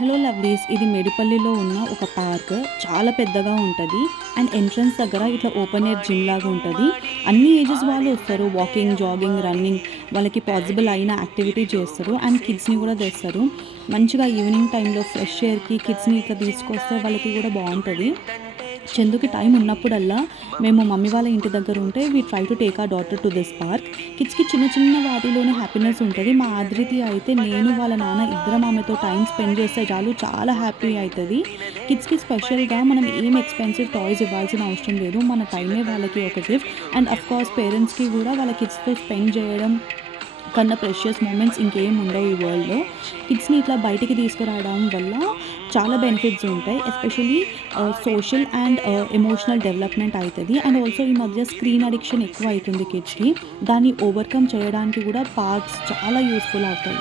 Hello lovelies, ఇది మేడిపల్లిలో ఉన్న ఒక పార్క్. చాలా పెద్దగా ఉంటది. అండ్ ఎంట్రన్స్ దగ్గర ఇట్లా ఓపెన్ ఎయిర్ జిమ్ లాగా ఉంటది. అన్ని ఏజెస్ వాళ్ళు వస్తారు. వాకింగ్, జాగింగ్, రన్నింగ్ వాళ్ళకి పాసిబుల్ అయిన యాక్టివిటీ చేస్తారు. అండ్ కిడ్స్‌ని కూడా తెస్తారు. మంచిగా ఈవినింగ్ టైంలో ఫ్రెష్ ఎయిర్‌కి కిడ్స్‌ని ఇట్లా తీసుకొస్తే వాళ్ళకి కూడా బావుంటది. చందుకి టైం ఉన్నప్పుడల్లా మేము మమ్మీ వాళ్ళ ఇంటి దగ్గర ఉంటే we try to take our daughter to this park. కిడ్స్‌కి చిన్న చిన్న వాటిలోనే హ్యాపీనెస్ ఉంటది. మా ఆద్రితి అయితే నేను వాళ్ళ నాన్న ఇద్దరం ఆమెతో టైమ్ స్పెండ్ చేస్తే చాలు చాలా హ్యాపీ అయితది. కిడ్స్‌కి స్పెషల్‌గా మనం ఏం ఎక్స్‌పెన్సివ్ టాయ్స్ ఇవ్వాల్సిన అవసరం లేదు. మన టైమే వాళ్ళకి ఒక గిఫ్ట్. అండ్ ఆఫ్‌కోర్స్ పేరెంట్స్‌కి కూడా వాళ్ళ కిడ్స్‌తో స్పెండ్ చేయడం కన్నా ప్రెషియస్ మూమెంట్స్ ఇంకేం ఉండవు ఈ వరల్డ్‌లో. కిడ్స్‌ని ఇట్లా బయటికి తీసుకురావడం వల్ల చాలా బెనిఫిట్స్ ఉంటాయి. Especially social and emotional development అయితది. అండ్ ఆల్సో ఈ మధ్య స్క్రీన్ అడిక్షన్ ఎక్కువ అయితుంది కిడ్స్‌కి. దాన్ని ఓవర్‌కమ్ చేయడానికి కూడా పార్క్స్ చాలా యూజ్‌ఫుల్ అవుతాయి.